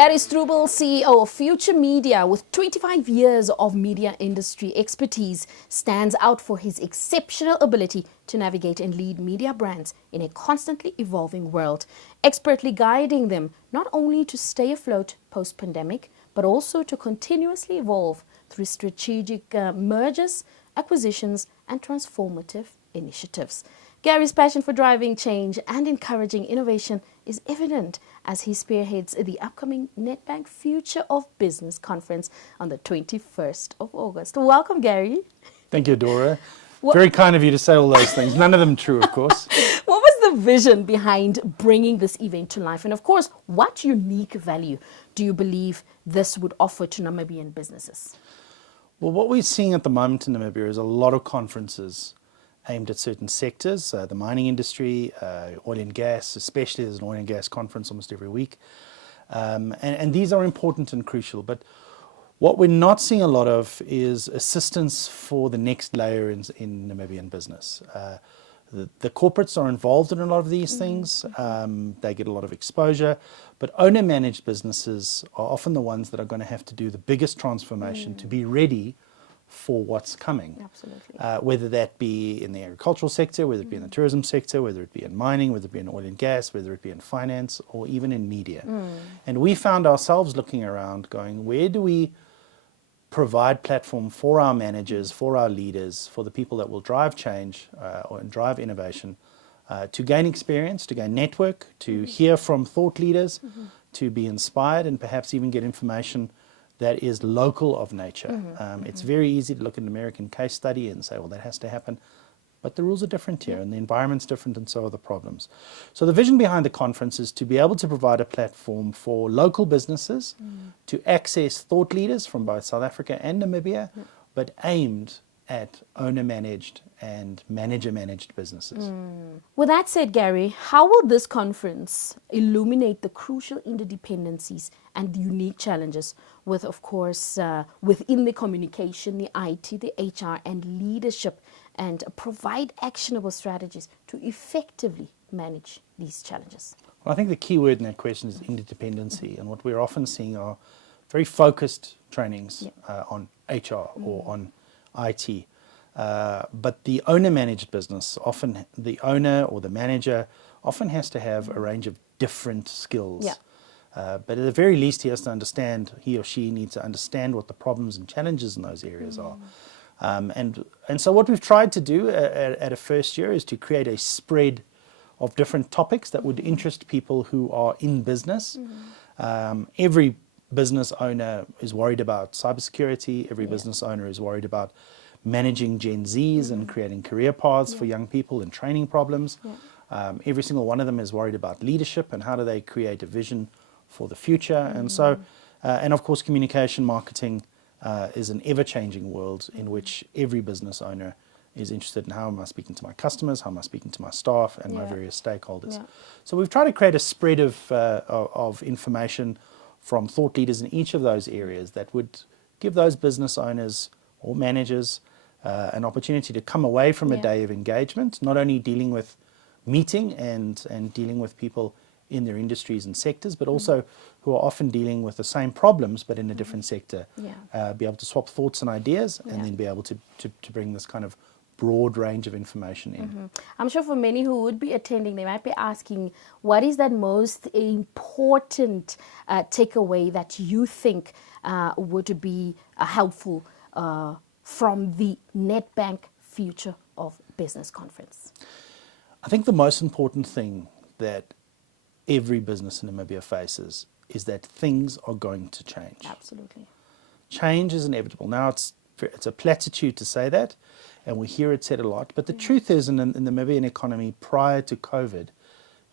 Gary Stroebel, CEO of Futuremedia, with 25 years of media industry expertise, stands out for his exceptional ability to navigate and lead media brands in a constantly evolving world, expertly guiding them not only to stay afloat post-pandemic, but also to continuously evolve through strategic mergers, acquisitions, and transformative initiatives. Gary's passion for driving change and encouraging innovation is evident as he spearheads the upcoming Nedbank Future of Business Conference on the 21st of August. Welcome, Gary. Thank you, Adora. Very kind of you to say all those things. None of them true, of course. What was the vision behind bringing this event to life? And of course, what unique value do you believe this would offer to Namibian businesses? Well, what we're seeing at the moment in Namibia is a lot of conferences aimed at certain sectors, the mining industry, oil and gas, especially there's an oil and gas conference almost every week. And these are important and crucial, but what we're not seeing a lot of is assistance for the next layer in Namibian business. The corporates are involved in a lot of these things, they get a lot of exposure, but owner-managed businesses are often the ones that are going to have to do the biggest transformation to be ready for what's coming. Absolutely. Whether that be in the agricultural sector, whether it be in the tourism sector, whether it be in mining, whether it be in oil and gas, whether it be in finance, or even in media. And we found ourselves looking around going, where do we provide platform for our managers, for our leaders, for the people that will drive change or drive innovation, to gain experience, to gain network, to hear from thought leaders, to be inspired and perhaps even get information that is local of nature. It's very easy to look at an American case study and say, well, that has to happen. But the rules are different here and the environment's different and so are the problems. So the vision behind the conference is to be able to provide a platform for local businesses to access thought leaders from both South Africa and Namibia, but aimed at owner-managed and manager-managed businesses. With that said, Gary, how will this conference illuminate the crucial interdependencies and unique challenges with, of course, within the communication, the IT, the HR, and leadership, and provide actionable strategies to effectively manage these challenges? Well, I think the key word in that question is interdependency, and what we're often seeing are very focused trainings on HR or on IT. But the owner-managed business, often the owner or the manager often has to have a range of different skills. But at the very least, he has to understand, he or she needs to understand what the problems and challenges in those areas are. And so what we've tried to do at a first year is to create a spread of different topics that would interest people who are in business. Every business owner is worried about cybersecurity. Every business owner is worried about managing Gen Zs and creating career paths for young people and training problems. Every single one of them is worried about leadership and how do they create a vision for the future. And so, and of course, communication marketing is an ever-changing world in which every business owner is interested in how am I speaking to my customers, how am I speaking to my staff and my various stakeholders. So we've tried to create a spread of information from thought leaders in each of those areas that would give those business owners or managers an opportunity to come away from a day of engagement, not only dealing with meeting and dealing with people in their industries and sectors, but also who are often dealing with the same problems but in a different sector. Be able to swap thoughts and ideas and then be able to bring this kind of broad range of information in. I'm sure for many who would be attending, they might be asking, what is that most important takeaway that you think would be helpful from the Nedbank Future of Business Conference? I think the most important thing that every business in Namibia faces is that things are going to change. Absolutely. Change is inevitable. Now it's a platitude to say that, and we hear it said a lot, but the truth is in the Namibian economy prior to COVID,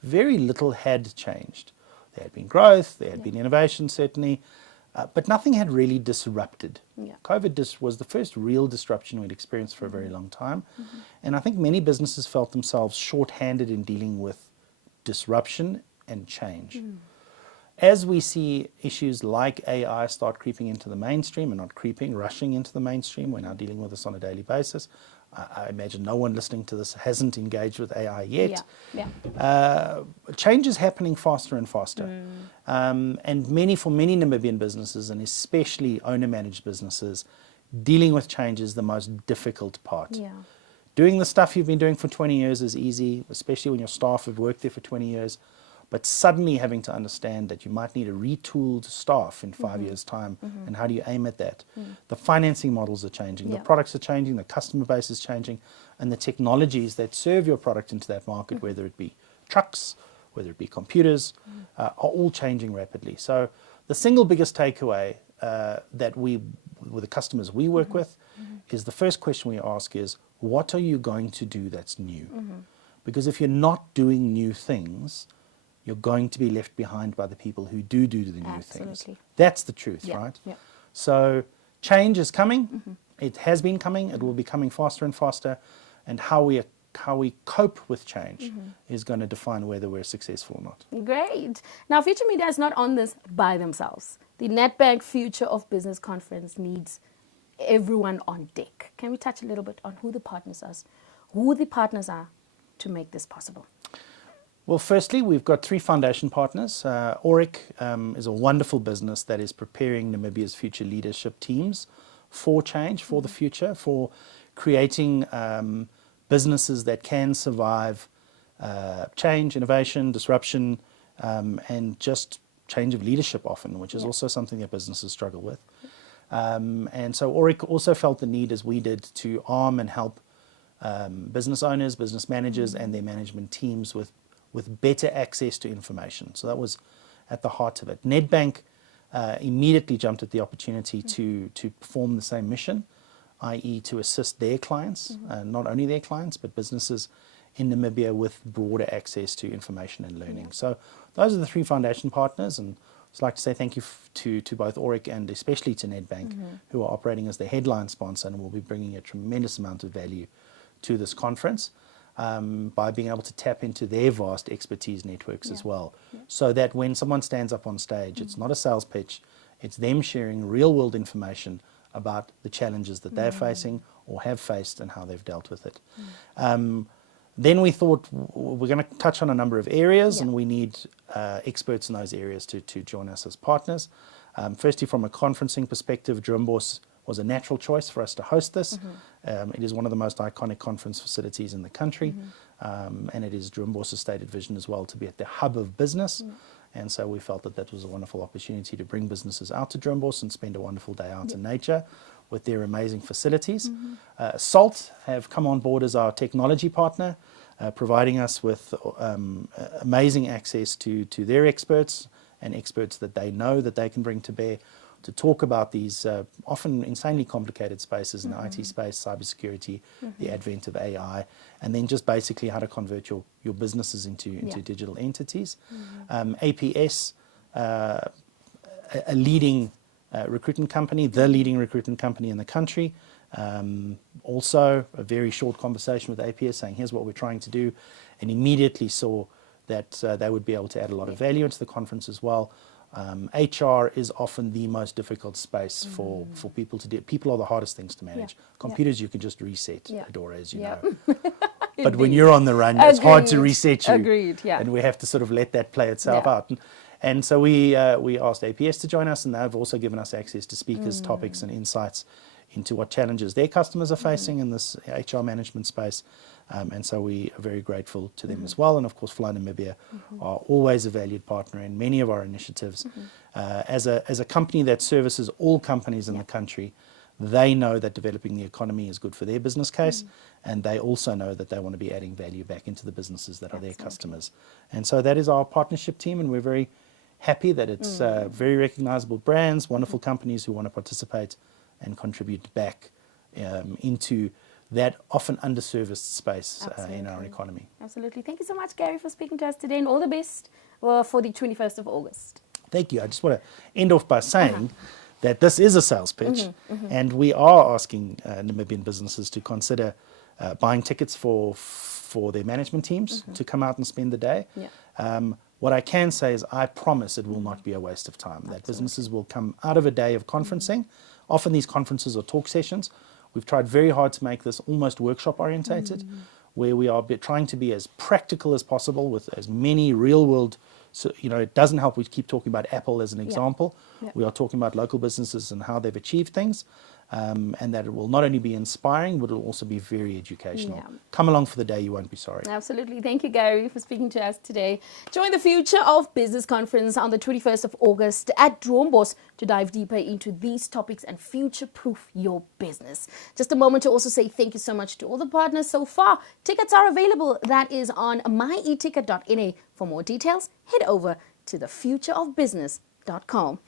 very little had changed. There had been growth, there had been innovation certainly, but nothing had really disrupted. COVID was the first real disruption we'd experienced for a very long time, and I think many businesses felt themselves short-handed in dealing with disruption and change. As we see issues like AI start creeping into the mainstream, and not creeping, rushing into the mainstream, we're now dealing with this on a daily basis, I imagine no one listening to this hasn't engaged with AI yet. Yeah. Change is happening faster and faster. And for many Namibian businesses, and especially owner-managed businesses, dealing with change is the most difficult part. Yeah. Doing the stuff you've been doing for 20 years is easy, especially when your staff have worked there for 20 years. But suddenly having to understand that you might need a retooled staff in 5 years' time, and how do you aim at that? The financing models are changing, the products are changing, the customer base is changing, and the technologies that serve your product into that market, whether it be trucks, whether it be computers, are all changing rapidly. So the single biggest takeaway that with the customers we work with is the first question we ask is, what are you going to do that's new? Because if you're not doing new things, you're going to be left behind by the people who do the new things. That's the truth, right? Yeah. So change is coming. It has been coming. It will be coming faster and faster. And how we cope with change is going to define whether we're successful or not. Great. Now, Futuremedia is not on this by themselves. The Nedbank Future of Business Conference needs everyone on deck. Can we touch a little bit on who the partners are to make this possible? Well, firstly, we've got 3 foundation partners. Auric is a wonderful business that is preparing Namibia's future leadership teams for change, for the future, for creating businesses that can survive change, innovation, disruption, and just change of leadership often, which is also something that businesses struggle with. And so Auric also felt the need, as we did, to arm and help business owners, business managers, and their management teams with better access to information. So that was at the heart of it. Nedbank immediately jumped at the opportunity to perform the same mission, i.e. to assist their clients, not only their clients, but businesses in Namibia with broader access to information and learning. So those are the 3 foundation partners, and I'd like to say thank you to both Auric and especially to Nedbank, who are operating as the headline sponsor and will be bringing a tremendous amount of value to this conference. By being able to tap into their vast expertise networks as well. So that when someone stands up on stage, it's not a sales pitch, it's them sharing real world information about the challenges that they're facing or have faced and how they've dealt with it. Then we thought we're going to touch on a number of areas, and we need experts in those areas to join us as partners. Firstly, from a conferencing perspective, Droombos was a natural choice for us to host this. It is one of the most iconic conference facilities in the country, and it is Droombos Estate vision as well to be at the hub of business. And so we felt that that was a wonderful opportunity to bring businesses out to Droombos and spend a wonderful day out in nature with their amazing facilities. Salt have come on board as our technology partner, providing us with amazing access to their experts and experts that they know that they can bring to bear to talk about these often insanely complicated spaces in the IT space, cybersecurity, the advent of AI, and then just basically how to convert your businesses into digital entities. APS, a leading recruitment company, the leading recruitment company in the country. Also, a very short conversation with APS saying, here's what we're trying to do, and immediately saw that they would be able to add a lot of value into the conference as well. HR is often the most difficult space for people to do. People are the hardest things to manage. Computers you can just reset, Adora, as you know. But when you're on the run, it's hard to reset you. Agreed, And we have to sort of let that play itself out. And so we asked APS to join us, and they've also given us access to speakers, topics, and insights into what challenges their customers are facing in this HR management space. And so we are very grateful to them as well. And of course, Fly Namibia are always a valued partner in many of our initiatives. As a company that services all companies in the country, they know that developing the economy is good for their business case, and they also know that they want to be adding value back into the businesses that are their customers. And so that is our partnership team, and we're very happy that it's very recognizable brands, wonderful companies who want to participate and contribute back into that often underserviced space in our economy. Absolutely. Thank you so much, Gary, for speaking to us today, and all the best for the 21st of August. Thank you. I just want to end off by saying that this is a sales pitch, and we are asking Namibian businesses to consider buying tickets for their management teams to come out and spend the day. What I can say is I promise it will not be a waste of time, that businesses will come out of a day of conferencing. Often these conferences are talk sessions We've tried very hard to make this almost workshop orientated, where we are trying to be as practical as possible with as many real world. So, it doesn't help we keep talking about Apple as an example. Yeah. We are talking about local businesses and how they've achieved things, and that it will not only be inspiring, but it will also be very educational. Yeah. Come along for the day, you won't be sorry. Absolutely. Thank you, Gary, for speaking to us today. Join the Future of Business Conference on the 21st of August at Droombos to dive deeper into these topics and future-proof your business. Just a moment to also say thank you so much to all the partners so far. Tickets are available. That is on myeticket.na. For more details, head over to thefutureofbusiness.com.